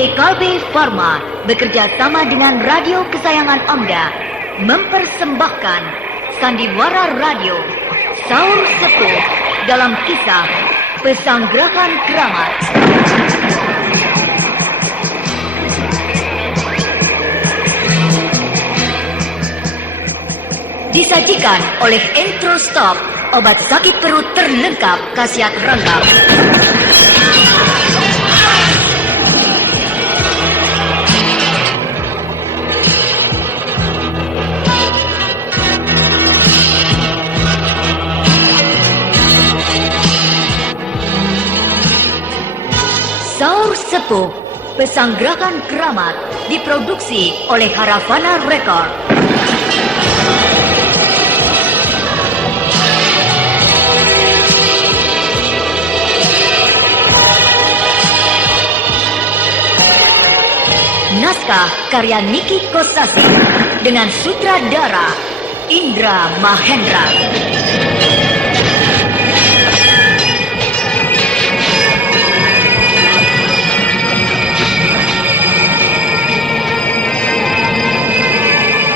PT Kalbe Farma bekerja sama dengan radio kesayangan Anda mempersembahkan sandiwara radio Saur Sepuh dalam kisah Pesanggrahan Keramat. Disajikan oleh Entrostop, obat sakit perut terlengkap khasiat rangkap. Saur Sepuh, Pesanggrahan Keramat, diproduksi oleh Haravana Record. Naskah karya Niki Kosasi dengan sutradara Indra Mahendra.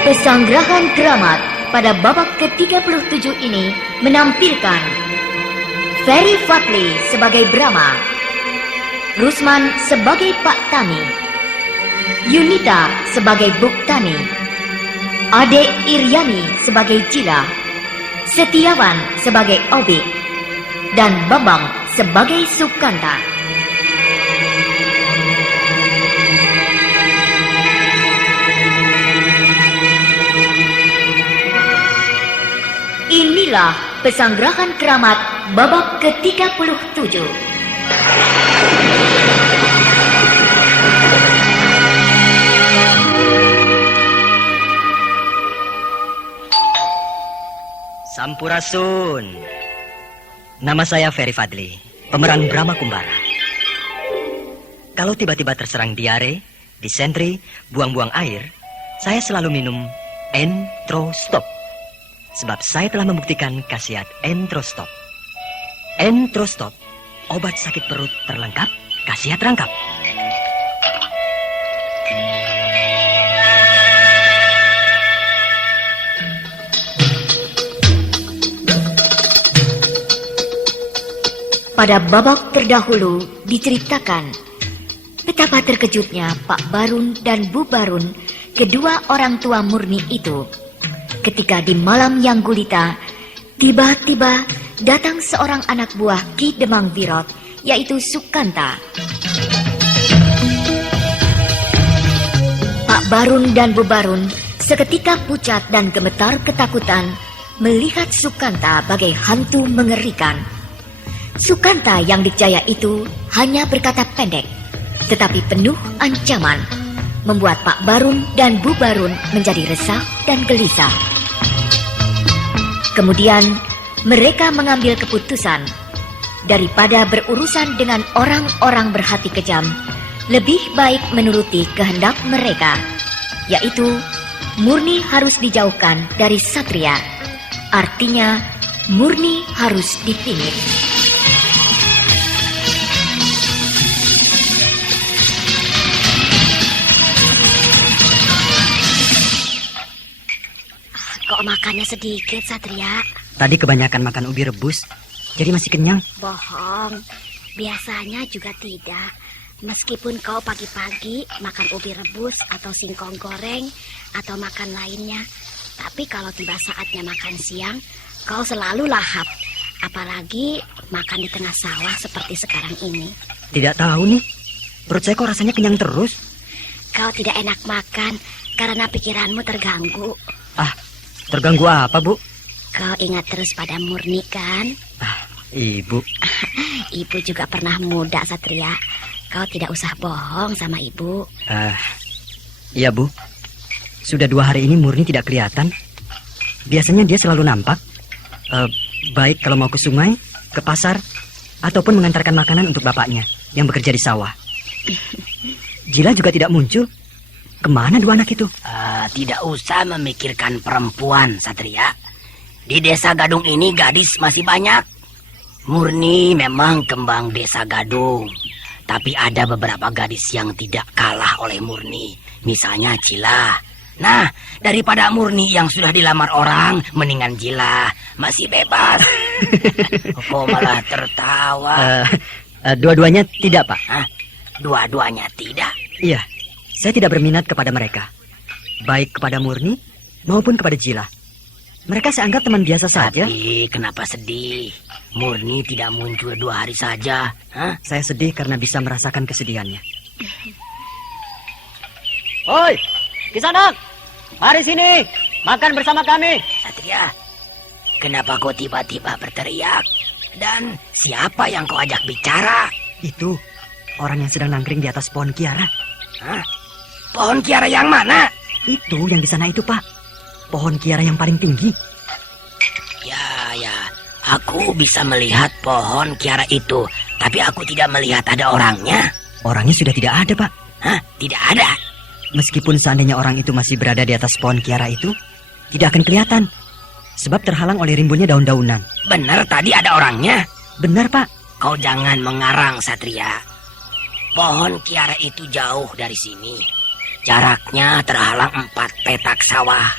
Pesanggrahan Keramat pada babak ke-37 ini menampilkan Ferry Fadli sebagai Brahma, Rusman sebagai Pak Tani, Yunita sebagai Buk Tani, Ade Iryani sebagai Jila, Setiawan sebagai Obik, dan Bambang sebagai Sukanta. Inilah Pesanggrahan Keramat babak ke-37. Sampurasun. Nama saya Ferry Fadli, pemeran Brahma Kumbara. Kalau tiba-tiba terserang diare, disentri, buang-buang air, saya selalu minum Entrostop. Sebab saya telah membuktikan khasiat Entrostop. Entrostop, obat sakit perut terlengkap, khasiat rangkap. Pada babak terdahulu diceritakan betapa terkejutnya Pak Barun dan Bu Barun, kedua orang tua murni itu, ketika di malam yang gulita, tiba-tiba datang seorang anak buah Ki Demang Wirot, yaitu Sukanta. Pak Barun dan Bu Barun seketika pucat dan gemetar ketakutan melihat Sukanta bagai hantu mengerikan. Sukanta yang dikjaya itu hanya berkata pendek, tetapi penuh ancaman, membuat Pak Barun dan Bu Barun menjadi resah dan gelisah. Kemudian mereka mengambil keputusan, daripada berurusan dengan orang-orang berhati kejam, lebih baik menuruti kehendak mereka, yaitu Murni harus dijauhkan dari satria. Artinya Murni harus dipingit. Kok makannya sedikit, Satria? Tadi kebanyakan makan ubi rebus, jadi masih kenyang. Bohong, biasanya juga tidak. Meskipun kau pagi-pagi makan ubi rebus atau singkong goreng atau makan lainnya, tapi kalau tiba saatnya makan siang, kau selalu lahap. Apalagi makan di tengah sawah seperti sekarang ini. Tidak tahu nih, perut saya kok rasanya kenyang terus. Kau tidak enak makan karena pikiranmu terganggu. Terganggu apa, Bu? Kau ingat terus pada Murni, kan? Ibu. Ibu juga pernah muda, Satria. Kau tidak usah bohong sama ibu. Iya, Bu. Sudah 2 hari ini Murni tidak kelihatan. Biasanya dia selalu nampak. Baik kalau mau ke sungai, ke pasar, ataupun mengantarkan makanan untuk bapaknya yang bekerja di sawah. Jila juga tidak muncul. Kemana 2 anak itu? Tidak usah memikirkan perempuan, Satria. Di desa Gadung ini gadis masih banyak. Murni memang kembang desa Gadung. Tapi ada beberapa gadis yang tidak kalah oleh Murni. Misalnya Jila. Nah, daripada Murni yang sudah dilamar orang, mendingan Jila. Masih bebas. Kok malah tertawa? Dua-duanya tidak, Pak. Hah? Dua-duanya tidak? Iya, saya tidak berminat kepada mereka. Baik kepada Murni maupun kepada Jila. Mereka saya anggap teman biasa saja. Tapi kenapa sedih? Murni tidak muncul 2 hari saja. Hah? Saya sedih karena bisa merasakan kesedihannya. Hoi, Kisanak, mari sini, makan bersama kami. Satria, kenapa kau tiba-tiba berteriak? Dan siapa yang kau ajak bicara? Itu orang yang sedang nangkring di atas pohon kiara. Hah? Pohon kiara yang mana? Itu yang di sana itu, Pak. Pohon kiara yang paling tinggi. Ya, aku bisa melihat pohon kiara itu, tapi aku tidak melihat ada orangnya. Orangnya sudah tidak ada, Pak. Hah? Tidak ada? Meskipun seandainya orang itu masih berada di atas pohon kiara itu, tidak akan kelihatan. Sebab terhalang oleh rimbunnya daun-daunan. Benar tadi ada orangnya? Benar, Pak. Kau jangan mengarang, Satria. Pohon kiara itu jauh dari sini. Jaraknya terhalang 4 petak sawah.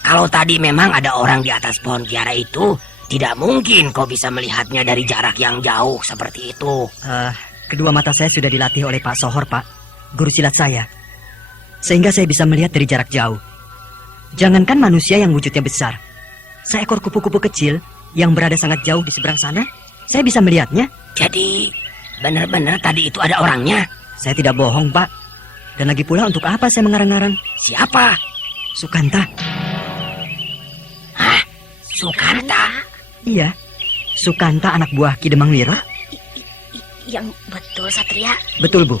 Kalau tadi memang ada orang di atas pohon kiara itu, tidak mungkin kau bisa melihatnya dari jarak yang jauh seperti itu. Kedua mata saya sudah dilatih oleh Pak Sohor, Pak. Guru silat saya. Sehingga saya bisa melihat dari jarak jauh. Jangankan manusia yang wujudnya besar. Seekor kupu-kupu kecil yang berada sangat jauh di seberang sana, saya bisa melihatnya. Jadi, benar-benar tadi itu ada orangnya? Saya tidak bohong, Pak. Dan lagi pula untuk apa saya mengarang-arang? Siapa? Sukanta. Hah? Sukanta? Iya. Sukanta anak buah Ki Demang Wiro. Yang betul, Satria. Betul, Bu.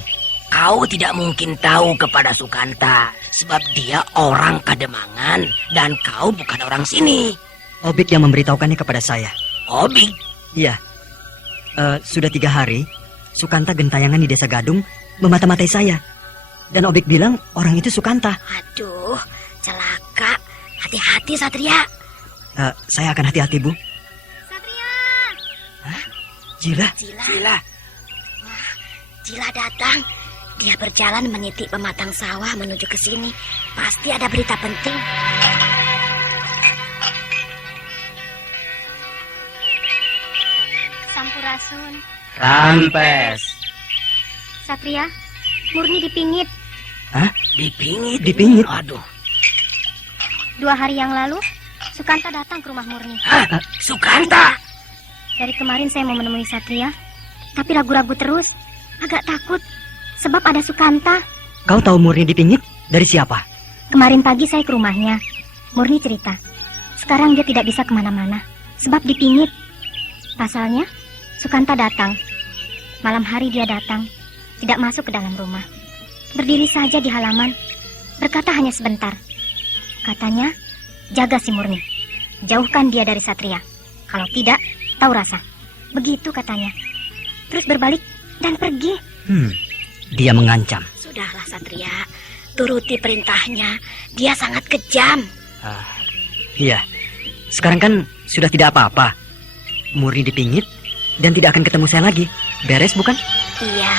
Kau tidak mungkin tahu kepada Sukanta, sebab dia orang Kademangan dan kau bukan orang sini. Obik yang memberitahukannya kepada saya. Obik? Iya. Sudah 3 hari, Sukanta gentayangan di desa Gadung memata-matai saya. Dan Obik bilang orang itu Sukanta. Aduh, celaka. Hati-hati, Satria. Saya akan hati-hati, Bu. Satria! Hah? Jila? Jila. Jila datang. Dia berjalan meniti pematang sawah menuju ke sini. Pasti ada berita penting. Sampurasun. Rampes. Satria, Murni dipingit. Hah? Dipingit? Dipingit? Aduh. 2 hari yang lalu, Sukanta datang ke rumah Murni. Hah? Sukanta? Dari kemarin saya mau menemui Satria, tapi ragu-ragu terus. Agak takut, sebab ada Sukanta. Kau tahu Murni dipingit? Dari siapa? Kemarin pagi saya ke rumahnya. Murni cerita, sekarang dia tidak bisa kemana-mana, sebab dipingit. Pasalnya, Sukanta datang. Malam hari dia datang, tidak masuk ke dalam rumah. Berdiri saja di halaman, berkata hanya sebentar. Katanya, jaga si Murni. Jauhkan dia dari Satria. Kalau tidak, tahu rasa. Begitu katanya. Terus berbalik dan pergi. Dia mengancam. Sudahlah, Satria. Turuti perintahnya. Dia sangat kejam. Iya. Sekarang kan sudah tidak apa-apa. Murni dipingit dan tidak akan ketemu saya lagi. Beres bukan? Iya.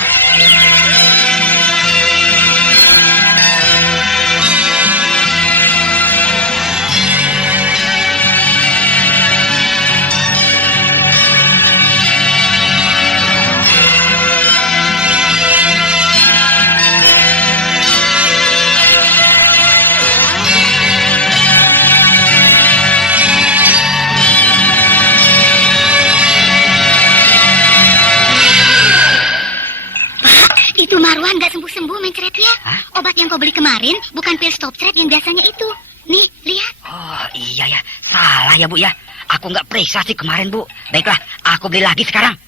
Itu Marwan gak sembuh-sembuh mencretnya. Obat yang kau beli kemarin bukan pil stop thread yang biasanya itu. Nih, lihat. Oh iya ya, salah ya Bu ya. Aku nggak periksa sih kemarin Bu. Baiklah, aku beli lagi sekarang.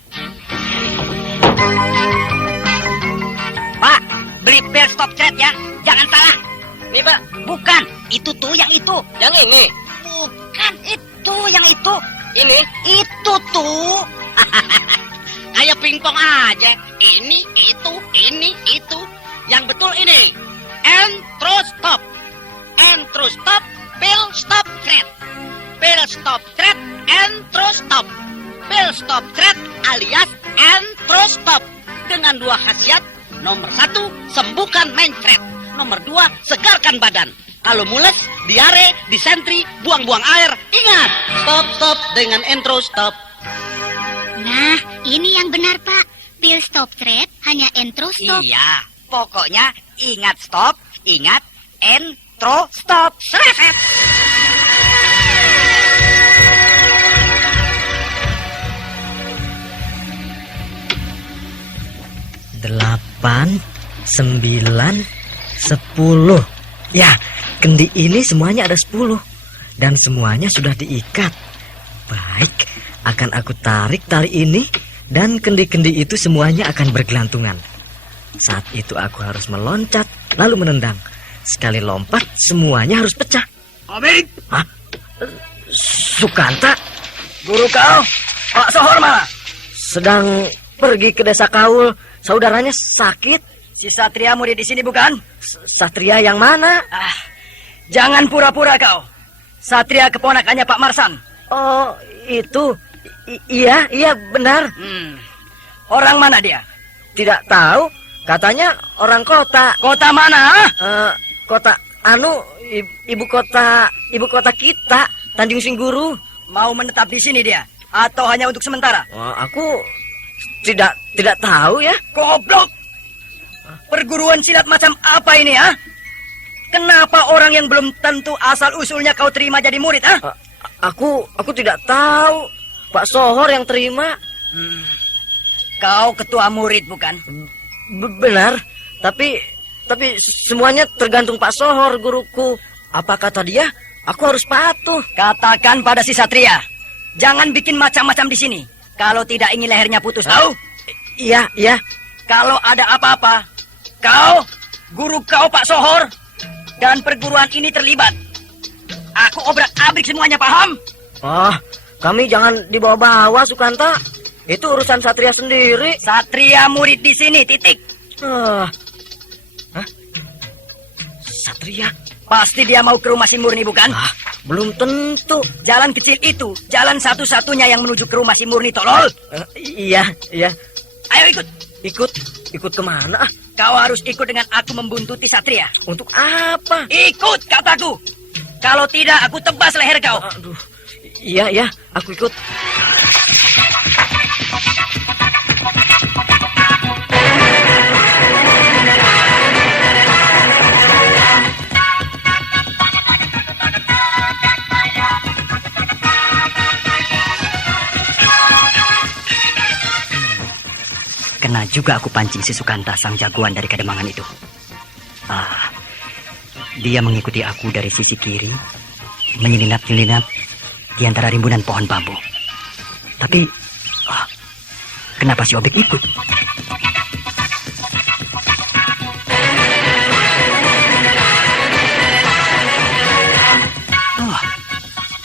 Pak, beli pil stop thread ya. Jangan salah. Nih Pak, bukan. Itu tuh yang itu. Yang ini? Bukan, itu yang itu. Ini? Itu tuh. Kayak pingpong aja. Ini, itu. Yang betul ini. Entrostop. Entrostop, pil stop thread. Pil stop thread, entrostop. Pil stop thread alias entrostop. dengan 2 khasiat. Nomor 1, sembuhkan mencret. Nomor 2, segarkan badan. Kalau mules, diare, disentri, buang-buang air, ingat, stop dengan intro stop. Nah, ini yang benar, Pak. Pil stop thread hanya entro stop. Iya, pokoknya ingat stop, ingat intro stop. Seret. 8, 9, 10. Ya, kendi ini semuanya ada 10. Dan semuanya sudah diikat. Baik, akan aku tarik tali ini. Dan kendi-kendi itu semuanya akan bergelantungan. Saat itu aku harus meloncat, lalu menendang. Sekali lompat, semuanya harus pecah. Omid, Hah? Sukanta? guru kau, Pak Sohor mana? Sedang pergi ke desa Kaul. Saudaranya sakit. Si Satria murid di sini bukan? Satria yang mana? Jangan pura-pura kau. Satria keponakannya Pak Marsan. Oh, itu. Iya benar. Orang mana dia? Tidak tahu. Katanya orang kota. Kota mana? Kota ibu kota kita, Tanjung Singguru. Mau menetap di sini dia? Atau hanya untuk sementara? Aku tidak tahu ya. Goblok! Perguruan silat macam apa ini, ha? Kenapa orang yang belum tentu asal-usulnya kau terima jadi murid, ha? Aku tidak tahu. Pak Sohor yang terima. Kau ketua murid, bukan? Benar. Tapi semuanya tergantung Pak Sohor, guruku. Apa kata dia? Aku harus patuh. Katakan pada si Satria, jangan bikin macam-macam di sini. Kalau tidak ingin lehernya putus, tahu? Iya. Kalau ada apa-apa, kau, guru kau Pak Sohor, dan perguruan ini terlibat. Aku obrak-abrik semuanya, paham? Kami jangan dibawa-bawa, Sukanta. Itu urusan Satria sendiri. Satria murid di sini, titik. Satria? Pasti dia mau ke rumah si Murni, bukan? Belum tentu. Jalan kecil itu, jalan satu-satunya yang menuju ke rumah si Murni, tolol. Iya. Ayo ikut. Ikut kemana? Kau harus ikut dengan aku membuntuti Satria. Untuk apa? Ikut, kataku. Kalau tidak, aku tebas leher kau. Aduh. Iya, aku ikut. Kena juga aku pancing si Sukanta, sang jagoan dari Kademangan itu. Dia mengikuti aku dari sisi kiri, menyelinap-nyelinap di antara rimbunan pohon bambu. Tapi, kenapa si Obik ikut?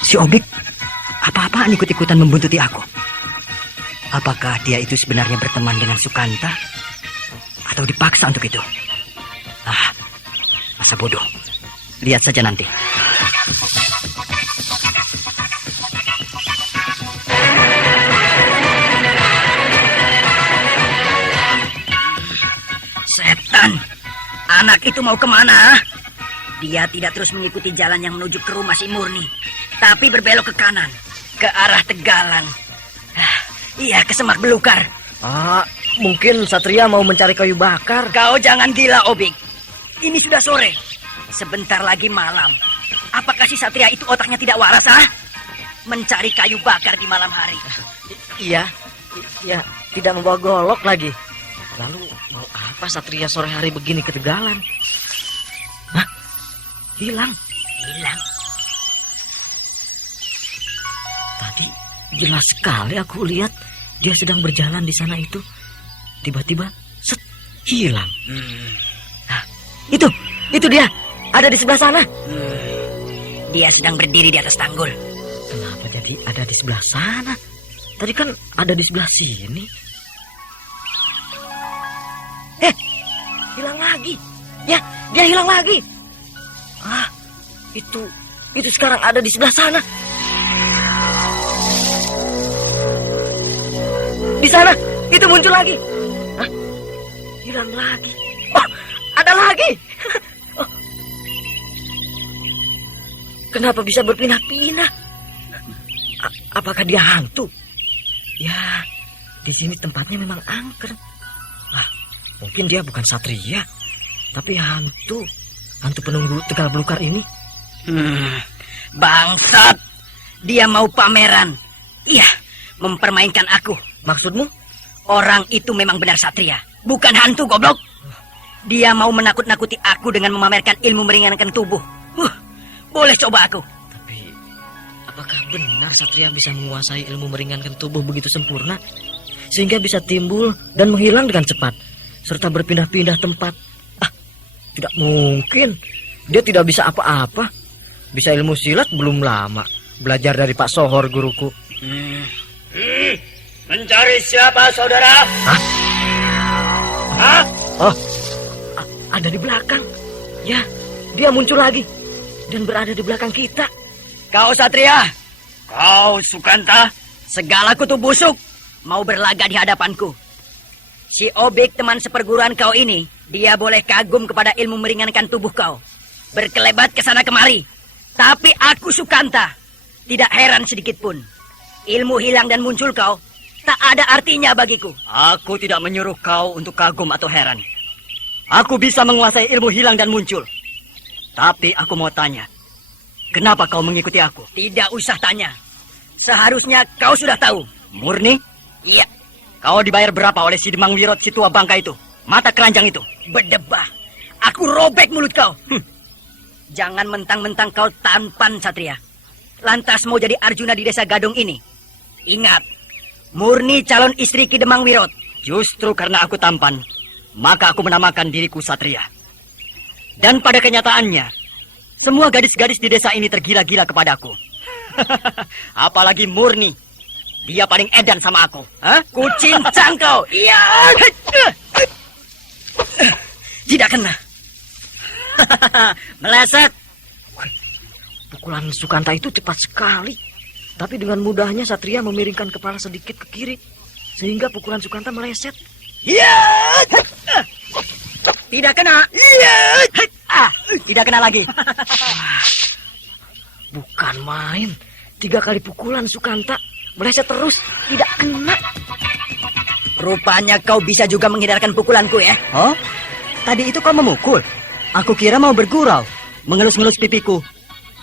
Si Obik apa-apaan ikut-ikutan membuntuti aku? Apakah dia itu sebenarnya berteman dengan Sukanta? Atau dipaksa untuk itu? Masa bodoh. Lihat saja nanti. Setan! Anak itu mau kemana? Dia tidak terus mengikuti jalan yang menuju ke rumah si Murni, tapi berbelok ke kanan, ke arah Tegalan. Iya, ke Semak Belukar. Mungkin Satria mau mencari kayu bakar. Kau jangan gila, Obik. Ini sudah sore. Sebentar lagi malam. Apakah si Satria itu otaknya tidak waras, mencari kayu bakar di malam hari? Iya, tidak membawa golok lagi. Lalu mau apa Satria sore hari begini ke Tegalan? Hilang. Tadi jelas sekali aku lihat dia sedang berjalan di sana itu. Tiba-tiba hilang. Itu dia. Ada di sebelah sana. Dia sedang berdiri di atas tanggul. Kenapa jadi ada di sebelah sana? Tadi kan ada di sebelah sini. Hilang lagi. Ya, dia hilang lagi. Itu sekarang ada di sebelah sana. Di sana, itu muncul lagi. hilang lagi. Oh, ada lagi. Oh. Kenapa bisa berpindah-pindah? Apakah dia hantu? Ya, di sini tempatnya memang angker. Wah, mungkin dia bukan satria, tapi hantu penunggu Tegal Belukar ini. Bangsat, dia mau pameran. Iya, mempermainkan aku. Maksudmu? Orang itu memang benar satria, bukan hantu goblok. Dia mau menakut-nakuti aku dengan memamerkan ilmu meringankan tubuh. Boleh coba aku. Tapi, apakah benar satria bisa menguasai ilmu meringankan tubuh begitu sempurna? Sehingga bisa timbul dan menghilang dengan cepat, serta berpindah-pindah tempat. Tidak mungkin. Dia tidak bisa apa-apa. Bisa ilmu silat belum lama. Belajar dari Pak Sohor, guruku. Mencari siapa, saudara? Hah? Oh, ada di belakang. Ya, dia muncul lagi. Dan berada di belakang kita. Kau satria, Kau Sukanta? segala kutu busuk mau berlaga di hadapanku. Si Obik teman seperguruan kau ini, dia boleh kagum kepada ilmu meringankan tubuh kau. Berkelebat ke sana kemari. Tapi aku Sukanta, tidak heran sedikit pun. Ilmu hilang dan muncul kau, tak ada artinya bagiku. Aku tidak menyuruh kau untuk kagum atau heran. Aku bisa menguasai ilmu hilang dan muncul. Tapi aku mau tanya, kenapa kau mengikuti aku? Tidak usah tanya. Seharusnya kau sudah tahu. Murni? Iya, Kau dibayar berapa oleh si Demang Wirot, si tua bangka itu? Mata keranjang itu. berdebah. Aku robek mulut kau. Jangan mentang-mentang kau tampan satria. Lantas mau jadi Arjuna di desa Gadung ini. Ingat, Murni calon istri Ki Demang Wirot. Justru karena aku tampan, maka aku menamakan diriku Satria. Dan pada kenyataannya, semua gadis-gadis di desa ini tergila-gila kepadaku. Apalagi Murni. Dia paling edan sama aku. Hah? Kucincang kau. Iya. Tidak kena. Meleset. Pukulan Sukanta itu cepat sekali. Tapi dengan mudahnya Satria memiringkan kepala sedikit ke kiri. Sehingga pukulan Sukanta meleset. Iya. Tidak kena. Iya. Tidak kena lagi. Bukan main. 3 kali pukulan Sukanta. Meleset terus. Tidak kena. Rupanya kau bisa juga menghindarkan pukulanku ya. Oh? Tadi itu kau memukul. Aku kira mau bergurau. Mengelus-ngelus pipiku.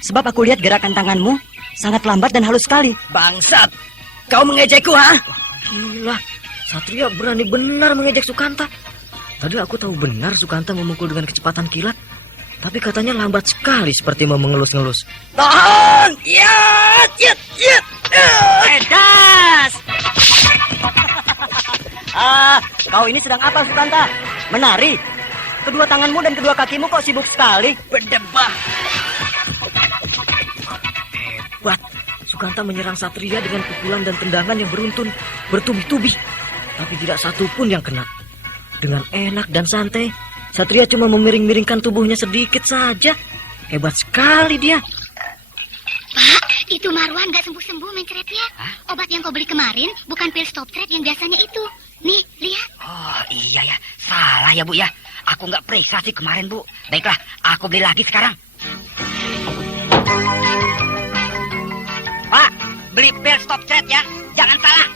Sebab aku lihat gerakan tanganmu sangat lambat dan halus sekali. Bangsat. Kau mengejekku, ha? Gila. Satria berani benar mengejek Sukanta. Tadi aku tahu benar Sukanta memukul dengan kecepatan kilat. Tapi katanya lambat sekali seperti mau mengelus-ngelus. Tahan! Ya! Edas! Kau ini sedang apa, Sukanta? Menari? Kedua tanganmu dan kedua kakimu kok sibuk sekali. Berdebah. Hebat. Sukanta menyerang Satria dengan pukulan dan tendangan yang beruntun, bertubi-tubi. Tapi tidak satu pun yang kena. Dengan enak dan santai, Satria cuma memiring-miringkan tubuhnya sedikit saja. Hebat sekali dia. Pak, itu Marwan nggak sembuh-sembuh mencretnya. Obat yang kau beli kemarin bukan pil stop thread yang biasanya itu. Nih, lihat. Oh iya ya, salah ya Bu ya. Aku nggak periksa sih kemarin Bu. Baiklah, aku beli lagi sekarang. Pak, beli pil stop thread ya. Jangan salah.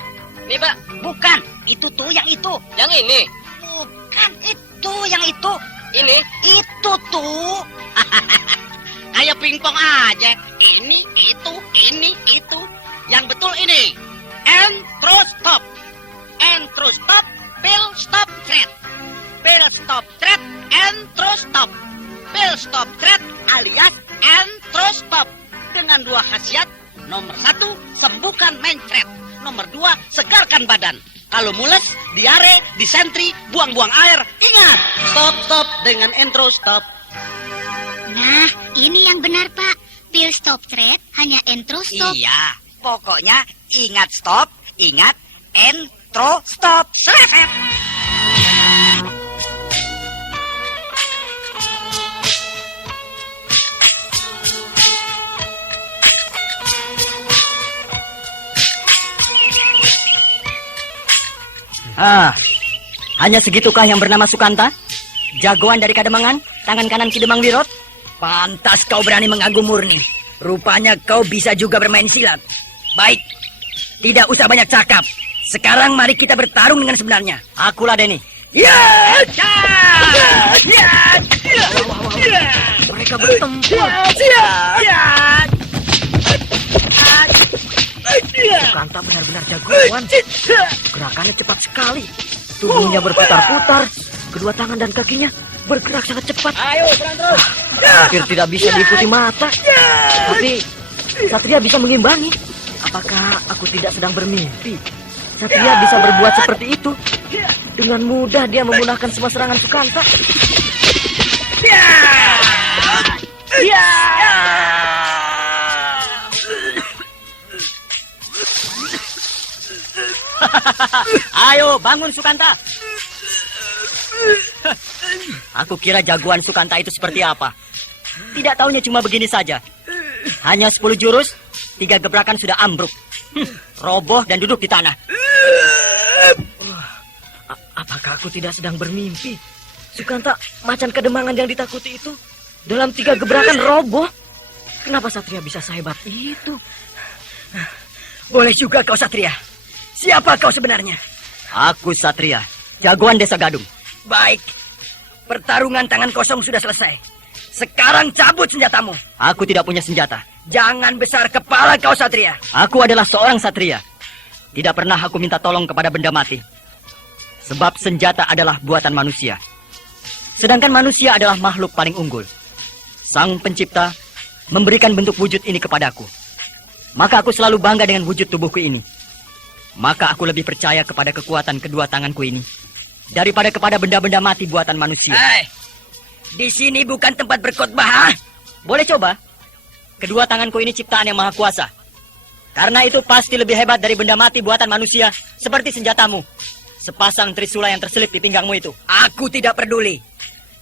Nih Pak, bukan. Itu tuh yang itu. Yang ini? Bukan, itu yang itu. Ini? Itu tuh. Kayak pingpong aja. Ini, itu. Yang betul ini. Entrostop. Entrostop, pil stop thread. Pil stop thread, entrostop. Pil stop thread alias entrostop. Dengan 2 khasiat. Nomor 1, sembuhkan mencret. Nomor 2, segarkan badan. Kalau mules, diare, disentri, buang-buang air. Ingat, stop dengan entrostop. Nah, ini yang benar, Pak. Pil stop thread hanya entrostop. Iya, pokoknya ingat stop, ingat entrostop. Seret. Hanya segitukah yang bernama Sukanta? Jagoan dari Kademangan, tangan kanan Kidemang Wirot? Pantas kau berani mengganggu Murni. Rupanya kau bisa juga bermain silat. Baik, tidak usah banyak cakap. Sekarang mari kita bertarung dengan sebenarnya. Akulah Deni. Ya! Mereka bertempur. Sukanta benar-benar jagoan. Gerakannya cepat sekali. Tubuhnya berputar-putar. Kedua tangan dan kakinya bergerak sangat cepat. Ayo, serang terus. Hampir tidak bisa diikuti mata. Tapi Satria bisa mengimbangi. Apakah aku tidak sedang bermimpi? Satria bisa berbuat seperti itu. Dengan mudah dia memunahkan semua serangan Sukanta. Ayo, bangun Sukanta. Aku kira jagoan Sukanta itu seperti apa. Tidak taunya cuma begini saja. Hanya 10 jurus, 3 gebrakan sudah ambruk. Roboh dan duduk di tanah. Apakah aku tidak sedang bermimpi? Sukanta macan Kademangan yang ditakuti itu dalam 3 gebrakan roboh. Kenapa Satria bisa sehebat itu? Boleh juga kau Satria. Siapa kau sebenarnya? Aku Satria, jagoan Desa Gadung. Baik, pertarungan tangan kosong sudah selesai. Sekarang cabut senjatamu. Aku tidak punya senjata. Jangan besar kepala kau Satria. Aku adalah seorang Satria. Tidak pernah aku minta tolong kepada benda mati. Sebab senjata adalah buatan manusia. Sedangkan manusia adalah makhluk paling unggul. Sang Pencipta memberikan bentuk wujud ini kepadaku. Maka aku selalu bangga dengan wujud tubuhku ini. Maka aku lebih percaya kepada kekuatan kedua tanganku ini daripada kepada benda-benda mati buatan manusia. Di sini bukan tempat berkhotbah. Boleh coba? Kedua tanganku ini ciptaan yang maha kuasa. Karena itu pasti lebih hebat dari benda mati buatan manusia seperti senjatamu. Sepasang trisula yang terselip di pinggangmu itu. Aku tidak peduli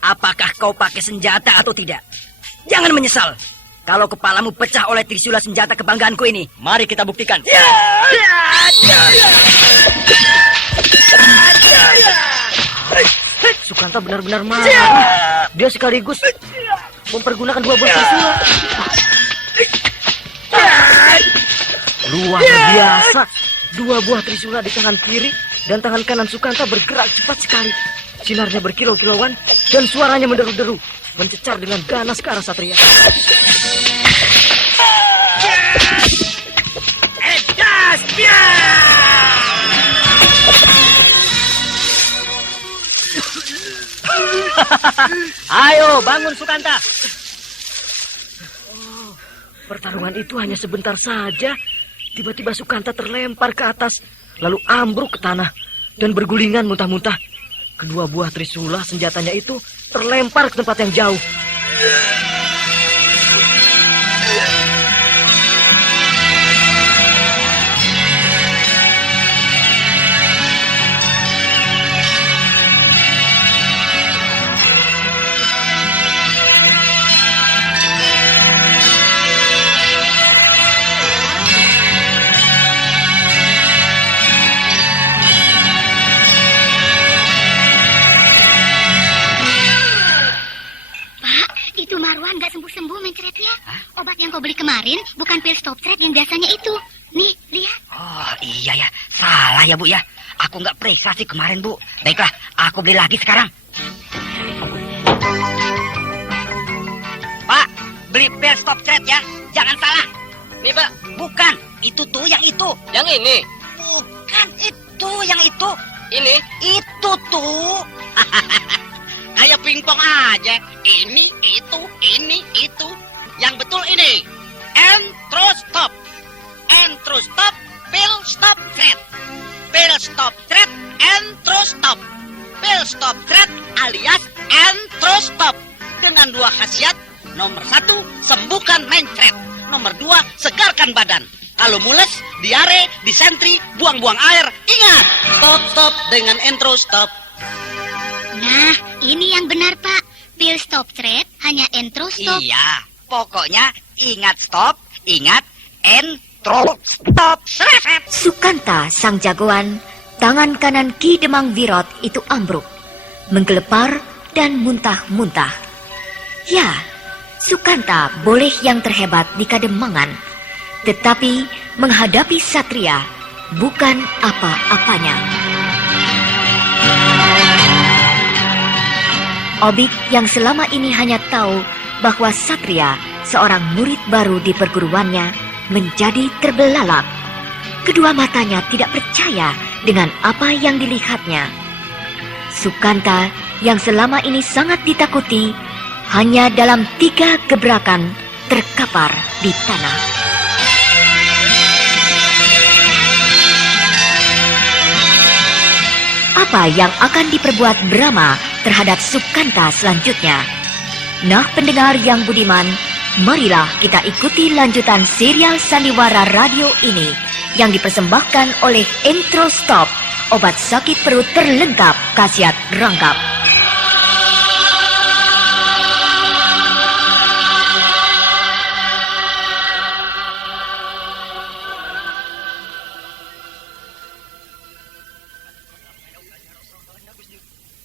apakah kau pakai senjata atau tidak. Jangan menyesal kalau kepalamu pecah oleh trisula senjata kebanggaanku ini. Mari kita buktikan. Sukanta benar-benar marah. Dia sekaligus mempergunakan 2 buah trisula. Luar biasa. 2 buah trisula di tangan kiri dan tangan kanan Sukanta bergerak cepat sekali. Sinarnya berkilau-kilauan dan suaranya menderu-deru, mencecar dengan ganas ke arah Satria. Ayo, bangun Sukanta. Pertarungan itu hanya sebentar saja. Tiba-tiba Sukanta terlempar ke atas, lalu ambruk ke tanah dan bergulingan muntah-muntah. Kedua buah trisula senjatanya itu terlempar ke tempat yang jauh. Obat yang kau beli kemarin bukan pil stop thread yang biasanya itu. Nih, lihat. Oh iya ya, salah ya Bu ya. Aku nggak periksa sih kemarin Bu. Baiklah, aku beli lagi sekarang. Pak, beli pil stop thread ya. Jangan salah. Nih Pak, bukan. Itu tuh yang itu. Yang ini? Bukan itu yang itu. Ini? Itu tuh. Kayak pingpong aja. Ini, itu, ini, itu. Yang betul ini. Entrostop. Entrostop, pil stop thread. Pil stop thread, entrostop. Pil stop thread alias entrostop. Dengan 2 khasiat. Nomor 1, sembuhkan mencret. Nomor 2, segarkan badan. Kalau mules, diare, disentri, buang-buang air, ingat. Stop dengan entrostop. Nah, ini yang benar, Pak. Pil stop thread hanya entrostop. Iya, pokoknya ingat stop, ingat entrostop. Sukanta, sang jagoan, tangan kanan Ki Demang Wirot itu ambruk, menggelepar dan muntah-muntah. Ya, Sukanta boleh yang terhebat di Kademangan, tetapi menghadapi Satria bukan apa-apanya. Obik yang selama ini hanya tahu bahwa Satria, seorang murid baru di perguruannya, menjadi terbelalak. Kedua matanya tidak percaya dengan apa yang dilihatnya. Sukanta yang selama ini sangat ditakuti, hanya dalam 3 gebrakan terkapar di tanah. Apa yang akan diperbuat Brahma terhadap Sukanta selanjutnya? Nah, pendengar yang budiman, marilah kita ikuti lanjutan serial Sandiwara Radio ini yang dipersembahkan oleh Entrostop, obat sakit perut terlengkap khasiat rangkap.